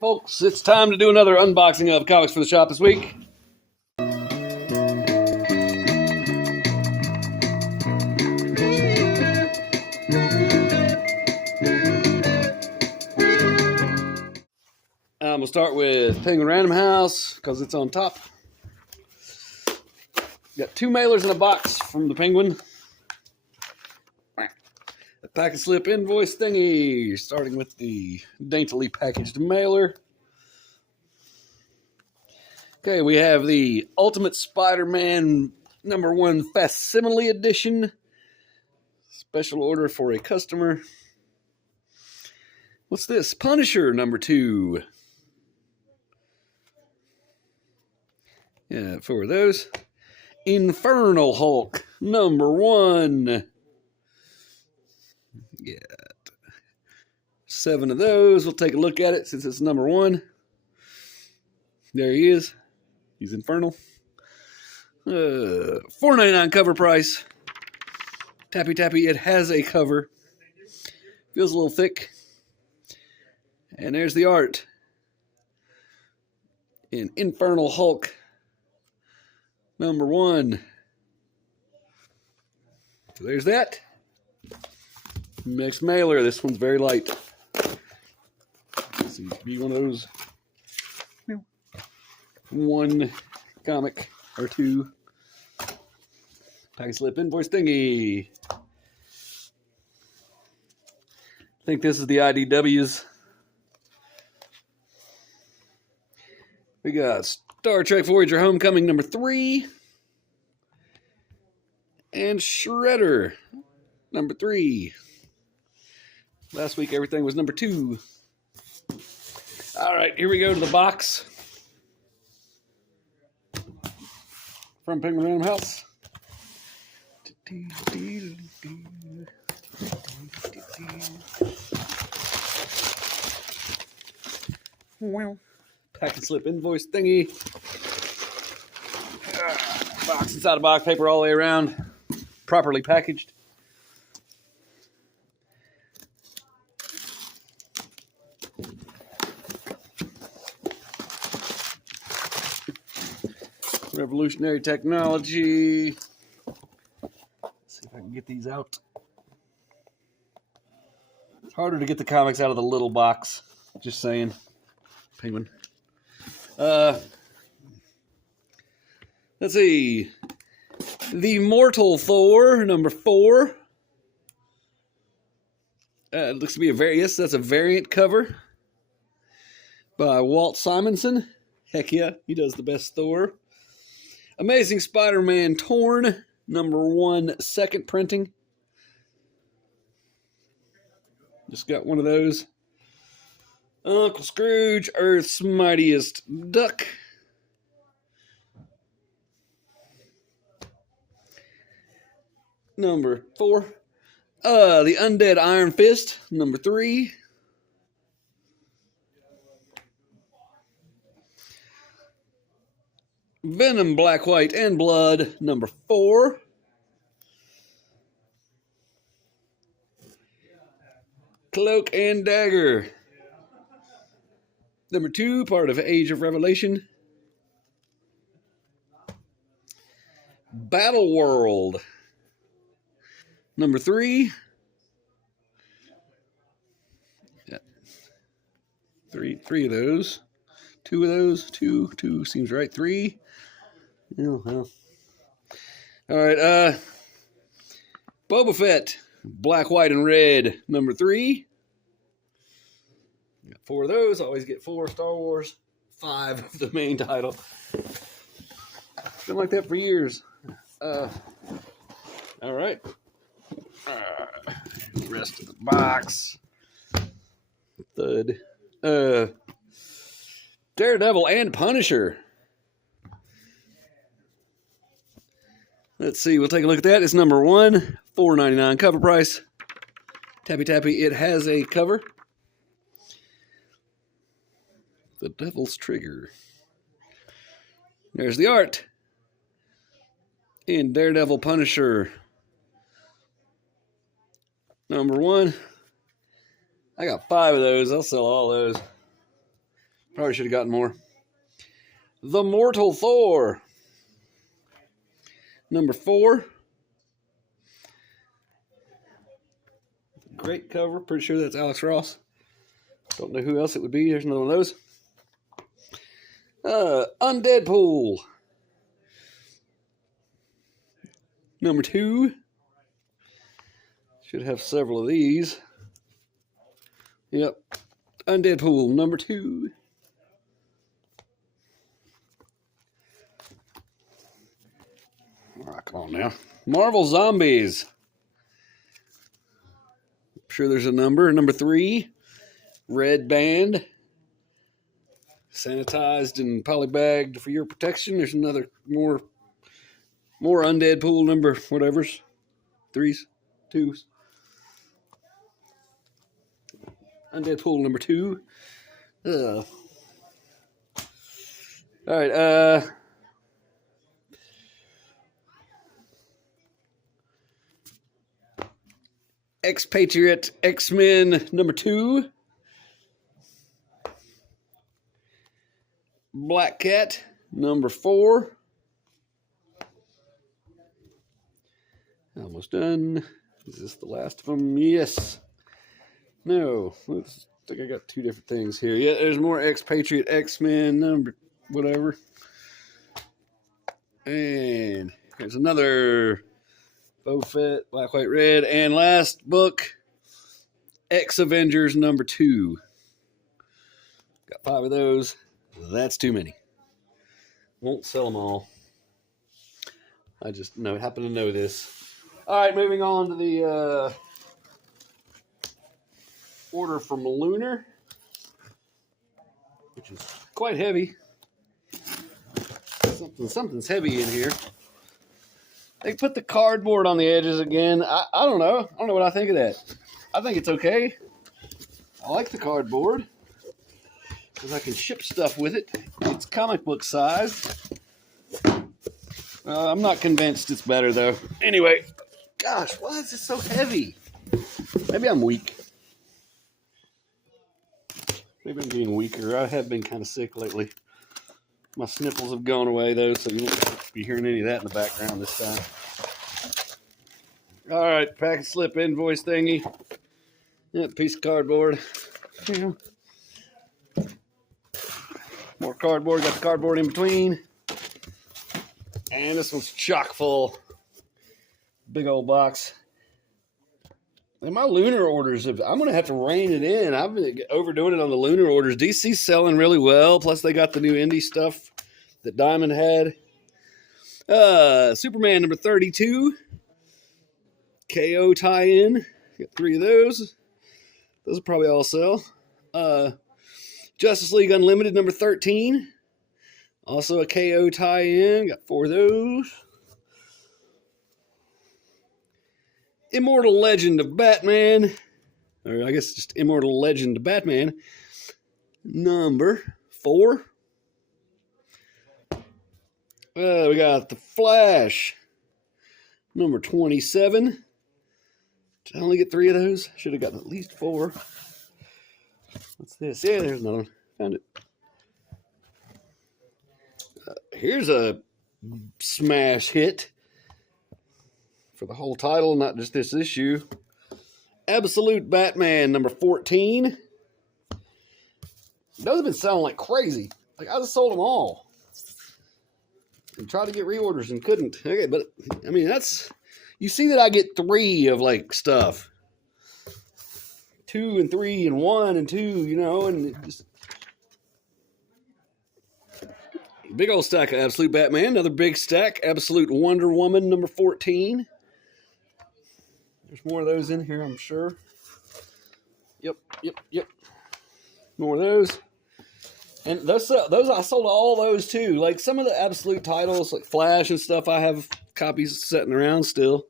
Folks, it's time to do another unboxing of comics for the shop this week. I'm going to start with Penguin Random House because it's on top. Got 2 mailers in a box from the Penguin. A pack and slip invoice thingy, starting with the daintily packaged mailer. Okay, we have the Ultimate Spider-Man #1 Facsimile Edition. Special order for a customer. What's this? Punisher #2. Yeah, 4 of those. Infernal Hulk #1. Got 7 of those. We'll take a look at it since it's #1. There he is. He's infernal. $4.99 cover price. Tappy tappy. It has a cover. Feels a little thick. And there's the art. In Infernal Hulk #1. So there's that. Next mailer. This one's very light. Seems to be one of those 1 comic or 2 package slip invoice thingy. I think this is the IDWs. We got Star Trek Voyager Homecoming #3 and Shredder #3. Last week everything was #2. All right, here we go to the box from Penguin Random House. Pack and slip invoice thingy. Box inside a box, paper all the way around. Properly packaged. Revolutionary technology. Let's see if I can get these out. It's harder to get the comics out of the little box. Just saying. Penguin. Let's see. The Mortal Thor #4. It looks to be that's a variant cover by Walt Simonson. Heck yeah, he does the best Thor. Amazing Spider-Man Torn #1 second printing. Just got one of those. Uncle Scrooge, Earth's Mightiest Duck. #4. The Undead Iron Fist #3. Venom, Black, White, and Blood #4. Cloak and Dagger #2, part of Age of Revelation. Battle World #3. Yeah. Three of those. 2 of those. Two seems right. 3. Oh, well. All right. Boba Fett, Black, White, and Red #3. Got 4 of those. Always get 4 Star Wars. 5 of the main title. Been like that for years. All right. The rest of the box. Thud. Daredevil and Punisher. Let's see. We'll take a look at that. It's #1. $4.99 cover price. Tappy tappy. It has a cover. The Devil's Trigger. There's the art. In Daredevil Punisher #1. I got 5 of those. I'll sell all those. Probably should have gotten more. The Mortal Thor. Number 4. Great cover. Pretty sure that's Alex Ross. Don't know who else it would be. There's another one of those. Undeadpool. Number 2. Should have several of these. Yep. Undeadpool, number 2. All right, come on now. Marvel Zombies. I'm sure there's a number. Number 3. Red Band. Sanitized and polybagged for your protection. There's another more Undeadpool number whatever's. 3s, 2s. Undeadpool number 2. All right. Expatriate X-Men number 2. Black Cat number 4. Almost done. Is this the last of them? Yes. No. I think I got 2 different things here. Yeah, there's more Expatriate X-Men number whatever. And here's another Boba Fett, Black, White, Red. And last book, X-Avengers number 2. Got 5 of those. That's too many. Won't sell them all. I just happen to know this. All right, moving on to the order from Lunar, which is quite heavy. Something's heavy in here. They put the cardboard on the edges again. I don't know. I don't know what I think of that. I think it's okay. I like the cardboard because I can ship stuff with it. It's comic book size. I'm not convinced it's better, though. Anyway, gosh, why is it so heavy? Maybe I'm weak. Maybe I'm getting weaker. I have been kind of sick lately. My sniffles have gone away, though, so you won't be hearing any of that in the background this time. All right, pack and slip invoice thingy. Yeah, piece of cardboard. Yeah. More cardboard. Got the cardboard in between. And this one's chock full. Big old box. And my Lunar orders, I'm going to have to rein it in. I've been overdoing it on the Lunar orders. DC's selling really well. Plus, they got the new indie stuff that Diamond had. Superman number 32. KO tie-in. Got 3 of those. Those will probably all sell. Justice League Unlimited number 13. Also a KO tie-in. Got 4 of those. Immortal Legend of Batman. Or I guess just Immortal Legend of Batman. Number 4. We got The Flash. Number 27. Did I only get 3 of those? Should have gotten at least 4. What's this? Yeah, there's another one. Found it. Here's a smash hit for the whole title, not just this issue. Absolute Batman number 14. Those have been selling like crazy. Like, I just sold them all. And tried to get reorders and couldn't. Okay, but, I mean, that's... You see that I get 3 of, like, stuff. 2 and 3 and 1 and 2, you know, and it just... Big old stack of Absolute Batman. Another big stack. Absolute Wonder Woman number 14. There's more of those in here, I'm sure. Yep. More of those. And those I sold all those too. Like some of the Absolute titles, like Flash and stuff, I have copies sitting around still.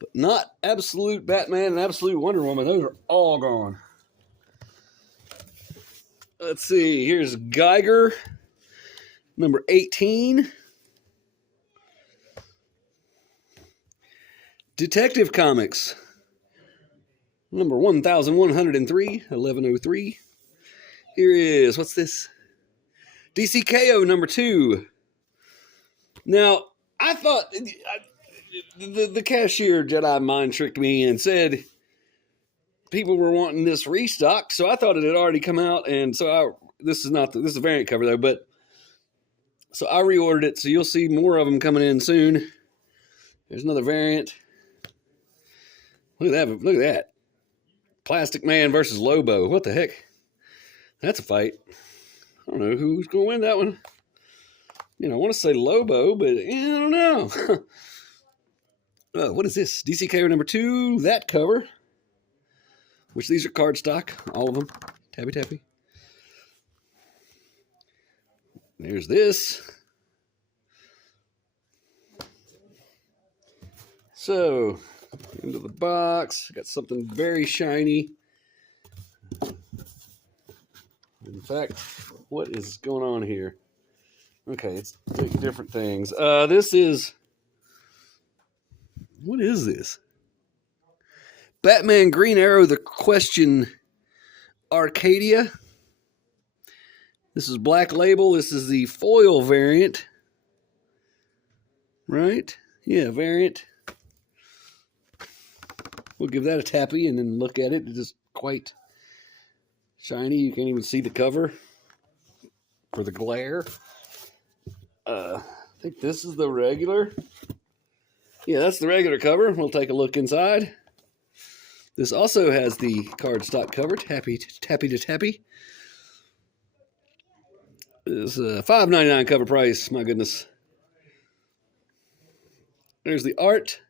But not Absolute Batman and Absolute Wonder Woman. Those are all gone. Let's see. Here's Geiger, number 18. Detective Comics, number 1103, 1103. Here is, what's this? DCKO number 2. Now, I thought the cashier Jedi mind tricked me and said people were wanting this restock, so I thought it had already come out, and so this is a variant cover though, but so I reordered it, so you'll see more of them coming in soon. There's another variant. Look at that! Look at that! Plastic Man versus Lobo. What the heck? That's a fight. I don't know who's going to win that one. I want to say Lobo, but I don't know. What is this? DCKO number 2. That cover. Which these are cardstock, all of them. Tappy tappy. There's this. So, into the box. Got something very shiny. In fact, what is going on here? Okay, it's different things. This is... What is this? Batman Green Arrow, the Question Arcadia. This is Black Label. This is the foil variant. Right? Yeah, variant. We'll give that a tappy and then look at it. It's just quite shiny. You can't even see the cover for the glare. I think this is the regular. Yeah, that's the regular cover. We'll take a look inside. This also has the cardstock cover. Tappy to tappy. It's a $5.99 cover price. My goodness. There's the art.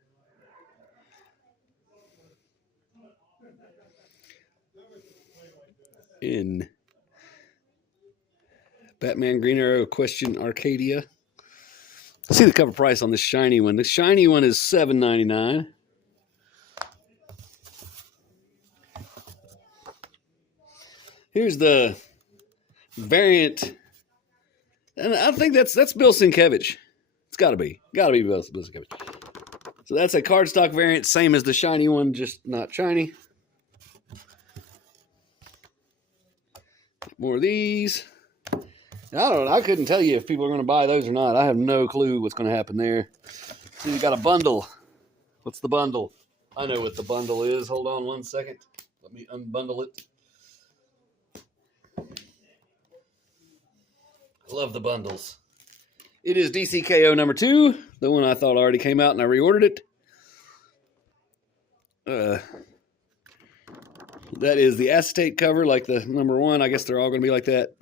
In Batman Green Arrow Question Arcadia. See the cover price on this shiny one. The shiny one is $7.99. Here's the variant, and I think that's Bill Sienkiewicz. It's got to be Bill Sienkiewicz. So that's a cardstock variant, same as the shiny one, just not shiny. More of these. I couldn't tell you if people are going to buy those or not. I have no clue what's going to happen there. See, we got a bundle. What's the bundle? I know what the bundle is. Hold on one second. Let me unbundle it. I love the bundles. It is DCKO number 2, the one I thought already came out and I reordered it. That is the acetate cover, like the number 1. I guess they're all going to be like that.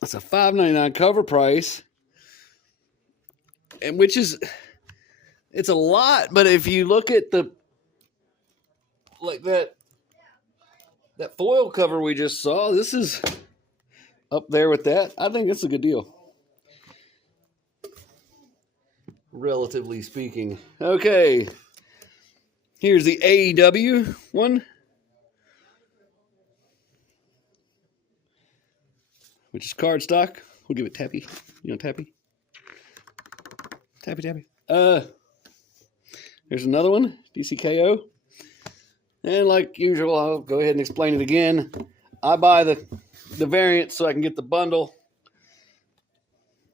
It's a $5.99 cover price, and it's a lot. But if you look at that foil cover we just saw, this is up there with that. I think it's a good deal, relatively speaking. Okay, here's the AEW one, which is cardstock. We'll give it tappy. Tappy. Tappy, tappy. There's another one, DCKO. And like usual, I'll go ahead and explain it again. I buy the variant so I can get the bundle.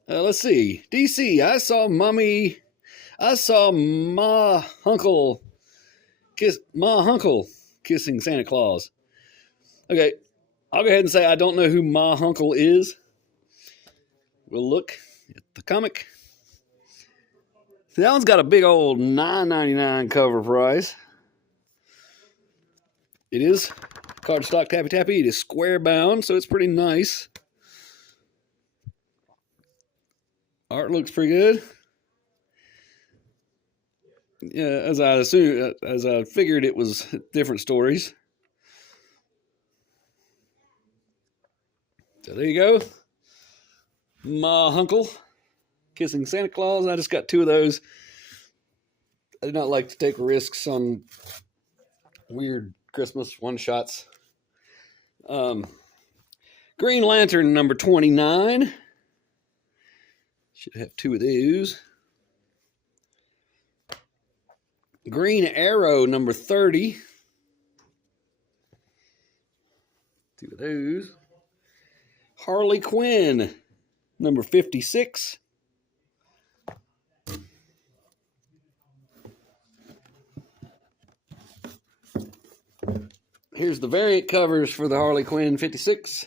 Let's see. DC, I saw Ma Hunkle kissing Santa Claus. Okay, I'll go ahead and say I don't know who Ma Hunkle is. We'll look at the comic. See, that one's got a big old $9.99 cover price. It is cardstock tappy tappy. It is square bound, so it's pretty nice. Art looks pretty good. Yeah, as I figured, it was different stories. So there you go. Ma Hunkle kissing Santa Claus. I just got 2 of those. I do not like to take risks on weird Christmas one-shots. Green Lantern number 29. Should have 2 of those. Green Arrow number 30. Two of those. Harley Quinn, number 56. Here's the variant covers for the Harley Quinn 56.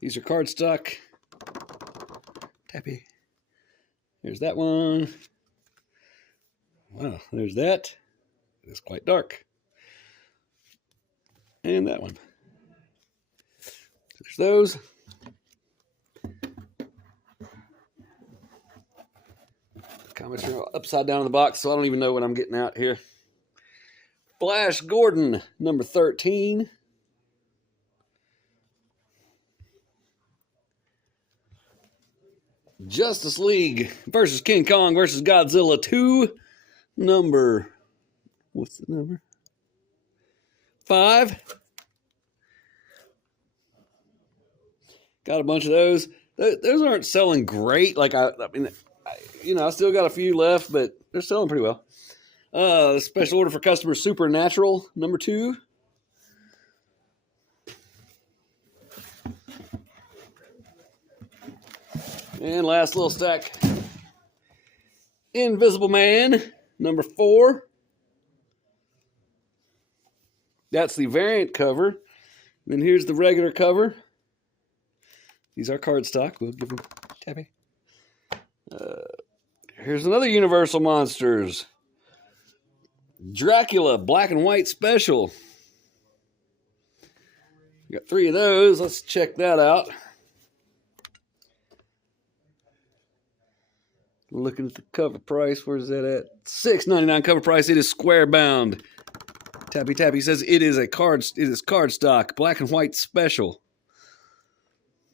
These are cardstock. Tappy. Here's that one. Wow, there's that. It's quite dark. And that one. There's those. Comics are upside down in the box, so I don't even know what I'm getting out here. Flash Gordon, number 13. Justice League versus King Kong versus Godzilla 2, number, what's the number? 5. Got a bunch of those. Those aren't selling great. Like, I mean, I still got a few left, but they're selling pretty well. Special order for customer Supernatural, number 2. And last little stack. Invisible Man, number 4. That's the variant cover. Then here's the regular cover. These are cardstock. We'll give them tappy. Here's another Universal Monsters. Dracula, black and white special. Got 3 of those. Let's check that out. Looking at the cover price. Where's that at? $6.99 cover price. It is square bound. Tappy Tappy says it is cardstock, black and white special.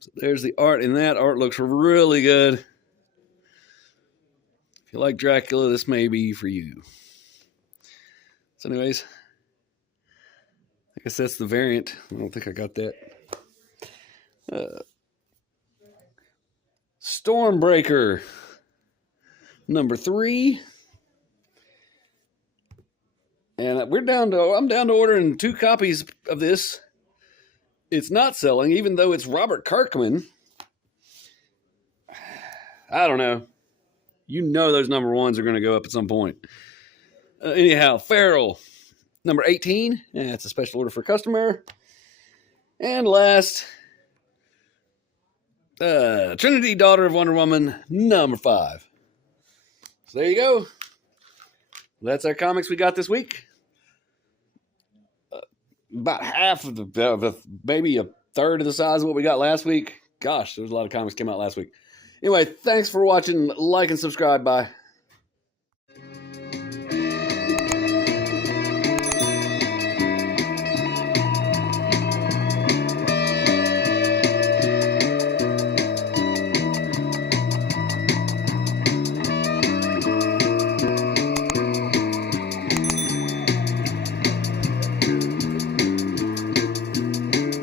So there's the art, and that art looks really good. If you like Dracula, this may be for you. So anyways, I guess that's the variant. I don't think I got that. Stormbreaker, number 3. And I'm down to ordering 2 copies of this. It's not selling, even though it's Robert Kirkman. I don't know. You know those number 1s are going to go up at some point. Anyhow, Feral, number 18. That's a special order for customer. And last, Trinity, Daughter of Wonder Woman, number 5. So there you go. That's our comics we got this week. About half of the, maybe a third of the size of what we got last week. Gosh, there was a lot of comics came out last week. Anyway, thanks for watching. Like and subscribe. Bye.